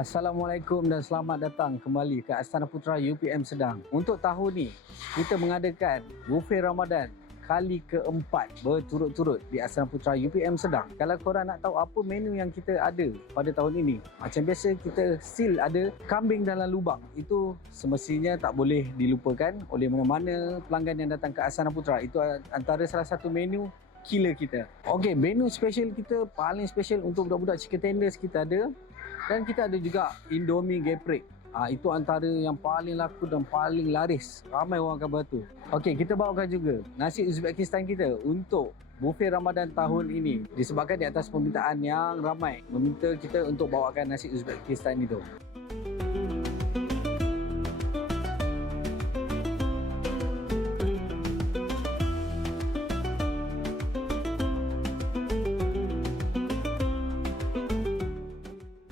Assalamualaikum dan selamat datang kembali ke Astana Putra UPM Sedang. Untuk tahun ni, kita mengadakan buffet Ramadan kali keempat berturut-turut di Astana Putra UPM Sedang. Kalau korang nak tahu apa menu yang kita ada pada tahun ini, macam biasa kita still ada kambing dalam lubang. Itu semestinya tak boleh dilupakan oleh mana-mana pelanggan yang datang ke Astana Putra. Itu antara salah satu menu killer kita. Okey, menu special kita paling special untuk budak-budak chicken tenders kita ada. Dan kita ada juga Indomie geprek. Itu antara yang paling laku dan paling laris. Ramai orang akan beratur. Okey, kita bawakan juga nasi Uzbekistan kita untuk buffet Ramadan tahun ini. Disebabkan di atas permintaan yang ramai meminta kita untuk bawakan nasi Uzbekistan itu.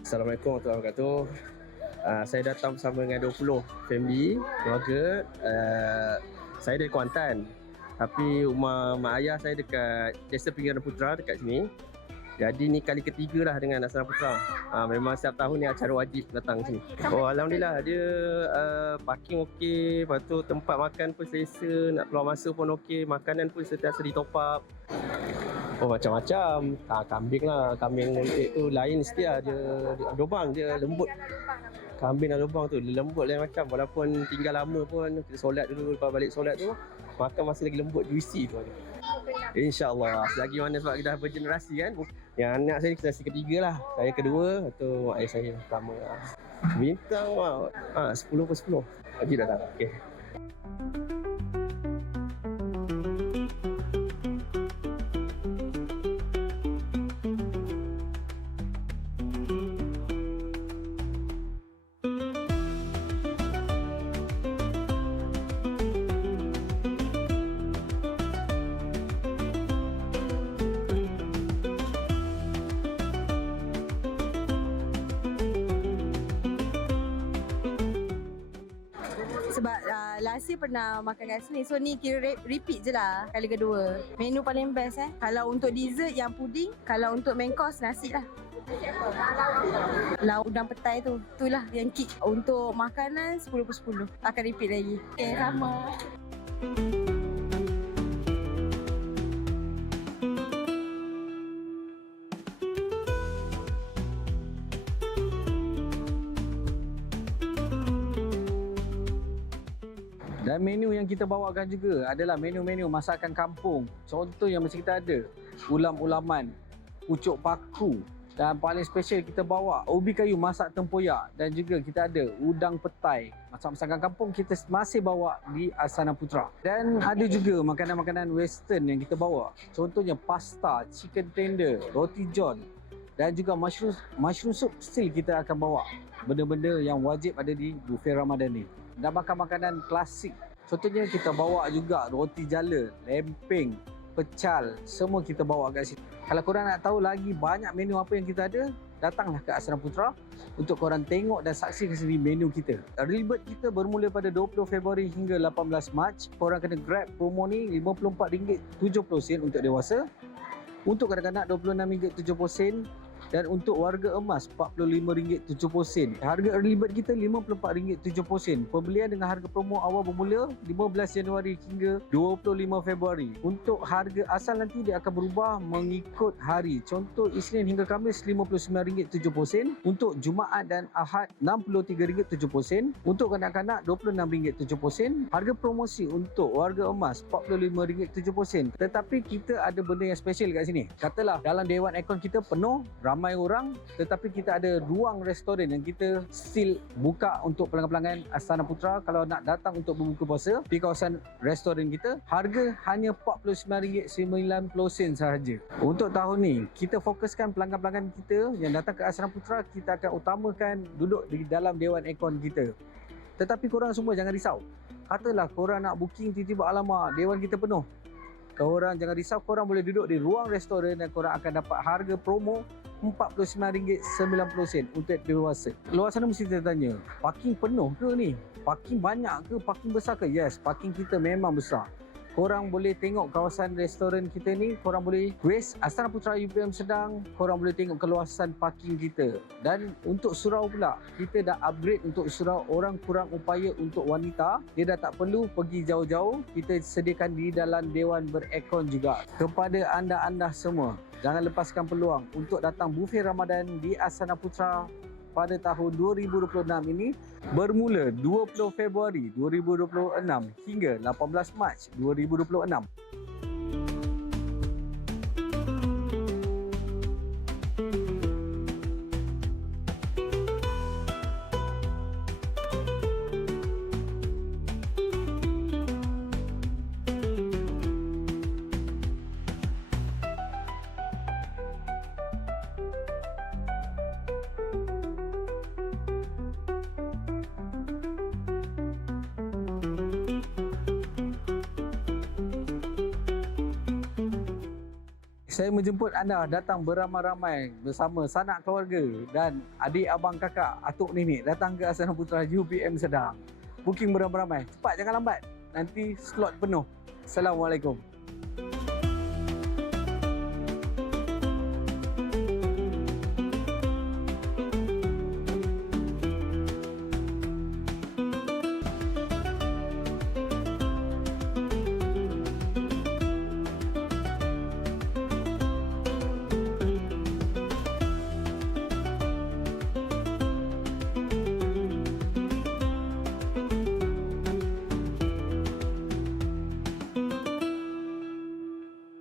Assalamualaikum warahmatullahi wabarakatuh. Saya datang bersama dengan 20 family keluarga. Saya dari Kuantan, tapi rumah mak ayah saya dekat Desa Pinggiran Putra dekat sini. Jadi ni kali ketiga lah dengan Astana Putra. Memang setiap tahun ni acara wajib datang sini. Oh, alhamdulillah dia parking okey, lepas tu tempat makan pun selesa, nak keluar masuk pun okey, makanan pun sentiasa di top up. Oh, macam-macam. Kambing lah. Kambing muntik tu lain sikit lah. Dia lubang, dia lembut. Kambing dan lubang tu, dia lembut lain macam. Walaupun tinggal lama pun, kita solat dulu, lepas balik solat tu, makan masih lagi lembut, juicy tu. InsyaAllah. Selagi mana sebab kita dah bergenerasi kan. Yang anak saya ni generasi ketiga lah. Saya kedua, atau mak ayah saya pertama lah. Bintang lah. 10/10. Wajib datang. Okay. Sebab last year pernah makan kat sini. So ni kira repeat je lah kali kedua. Menu paling best Kalau untuk dessert yang puding. Kalau untuk main course nasi lah. Lauk udang petai tu, itulah yang kick. Untuk makanan 10/10. Akan repeat lagi. Okay, sama. Dan menu yang kita bawakan juga adalah menu-menu masakan kampung. Contoh yang mesti kita ada ulam-ulaman, pucuk paku, dan paling special kita bawa ubi kayu masak tempoyak, dan juga kita ada udang petai. Masakan kampung kita masih bawa di Astana Putra. Dan ada juga makanan-makanan western yang kita bawa. Contohnya pasta, chicken tender, roti john, dan juga mushroom soup still kita akan bawa. Benda-benda yang wajib ada di buffet Ramadan ni. Dan makan makanan klasik. Contohnya kita bawa juga roti jala, lempeng, pecal, semua kita bawa kat sini. Kalau korang nak tahu lagi banyak menu apa yang kita ada, datanglah ke Astana Putra untuk korang tengok dan saksikan sendiri menu kita. Early bird kita bermula pada 20 Februari hingga 18 Mac. Korang kena grab promo ni RM54.70 untuk dewasa. Untuk kanak-kanak RM26.70. Dan untuk warga emas RM45.70. Harga early bird kita RM54.70. Pembelian dengan harga promo awal bermula 15 Januari hingga 25 Februari. Untuk harga asal nanti dia akan berubah mengikut hari. Contoh Isnin hingga Khamis RM59.70. Untuk Jumaat dan Ahad RM63.70. Untuk kanak-kanak RM26.70. Harga promosi untuk warga emas RM45.70. Tetapi kita ada benda yang special kat sini. Katalah dalam Dewan Aircon kita penuh, ramai orang, tetapi kita ada ruang restoran yang kita still buka untuk pelanggan-pelanggan Astana Putra. Kalau nak datang untuk berbuka puasa di kawasan restoran kita, harga hanya RM49.90 sahaja. Untuk tahun ni, kita fokuskan pelanggan-pelanggan kita yang datang ke Astana Putra, kita akan utamakan duduk di dalam Dewan Aircon kita. Tetapi korang semua jangan risau. Katalah korang nak booking tiba-tiba, alamak Dewan kita penuh. Korang jangan risau, korang boleh duduk di ruang restoran dan korang akan dapat harga promo RM49.90 untuk dewasa. Luar sana mesti tertanya, parking penuh ke ni? Parking banyak ke? Parking besar ke? Yes, parking kita memang besar. korang boleh tengok kawasan restoran kita ni, korang boleh West Astana Putra UPM Sedang, korang boleh tengok keluasan parking kita. Dan untuk surau pula, kita dah upgrade untuk surau orang kurang upaya untuk wanita. Dia dah tak perlu pergi jauh-jauh, kita sediakan di dalam dewan berekon juga. Kepada anda-anda semua, jangan lepaskan peluang untuk datang buffet Ramadan di Astana Putra pada tahun 2026 ini bermula 20 Februari 2026 hingga 18 Mac 2026. Saya menjemput anda datang beramai-ramai bersama sanak keluarga dan adik, abang, kakak, atuk, nenek datang ke Astana Putra UPM Sedang. Booking beramai-ramai. Cepat, jangan lambat. Nanti slot penuh. Assalamualaikum.